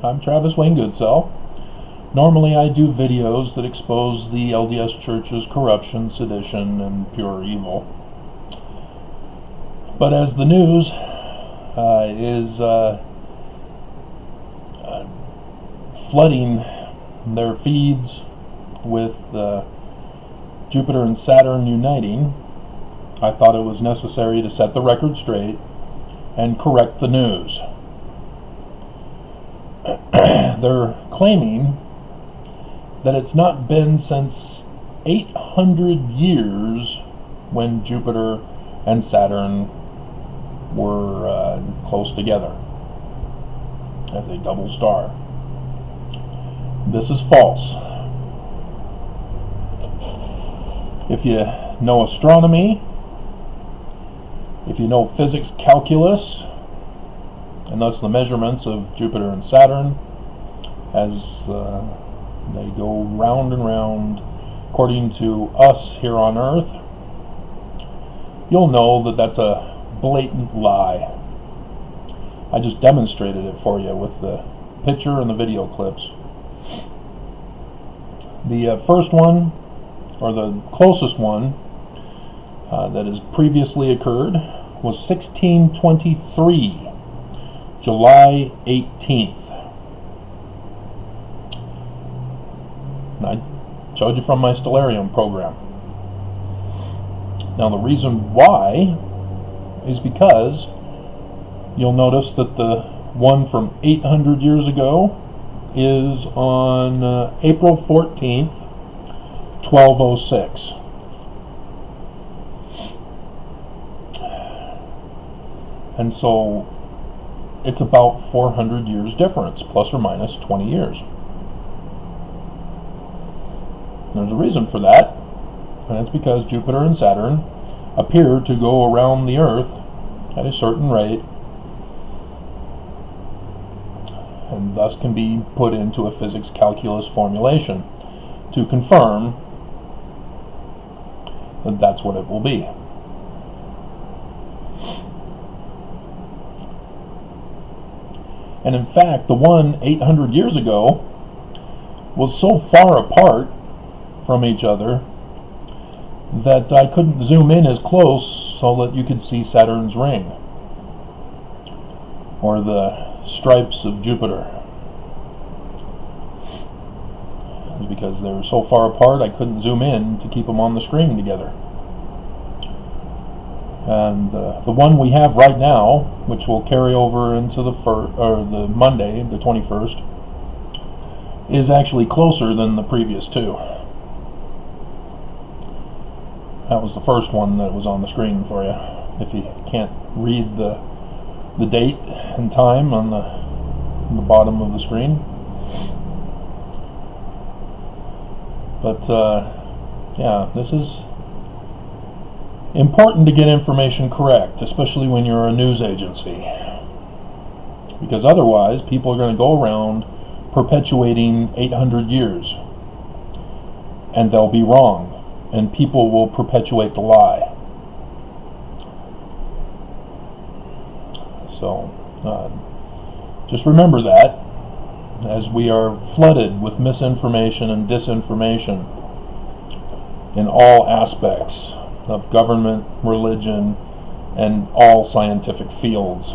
I'm Travis Wayne Goodsell. Normally I do videos that expose the LDS Church's corruption, sedition, and pure evil. But as the news is flooding their feeds with Jupiter and Saturn uniting, I thought it was necessary to set the record straight and correct the news. They're claiming that it's not been since 800 years when Jupiter and Saturn were close together as a double star. This is false. If you know astronomy, if you know physics calculus, and thus the measurements of Jupiter and Saturn as they go round and round according to us here on Earth, you'll know that that's a blatant lie. I just demonstrated it for you with the picture and the video clips. The first one, or the closest one that has previously occurred, was 1623. July 18th. And I showed you from my Stellarium program. Now the reason why is because you'll notice that the one from 800 years ago is on April 14th, 1206. And so it's about 400 years difference, plus or minus 20 years. There's a reason for that, and it's because Jupiter and Saturn appear to go around the Earth at a certain rate, and thus can be put into a physics calculus formulation to confirm that that's what it will be. And in fact, the one 800 years ago was so far apart from each other that I couldn't zoom in as close so that you could see Saturn's ring or the stripes of Jupiter. It's because they were so far apart I couldn't zoom in to keep them on the screen together. And the one we have right now, which will carry over into the Monday, the 21st, is actually closer than the previous two. That was the first one that was on the screen for you. If you can't read the date and time on the bottom of the screen. But yeah, this is important to get information correct, especially when you're a news agency, because otherwise people are going to go around perpetuating 800 years and they'll be wrong, and people will perpetuate the lie. So just remember that as we are flooded with misinformation and disinformation in all aspects of government, religion, and all scientific fields.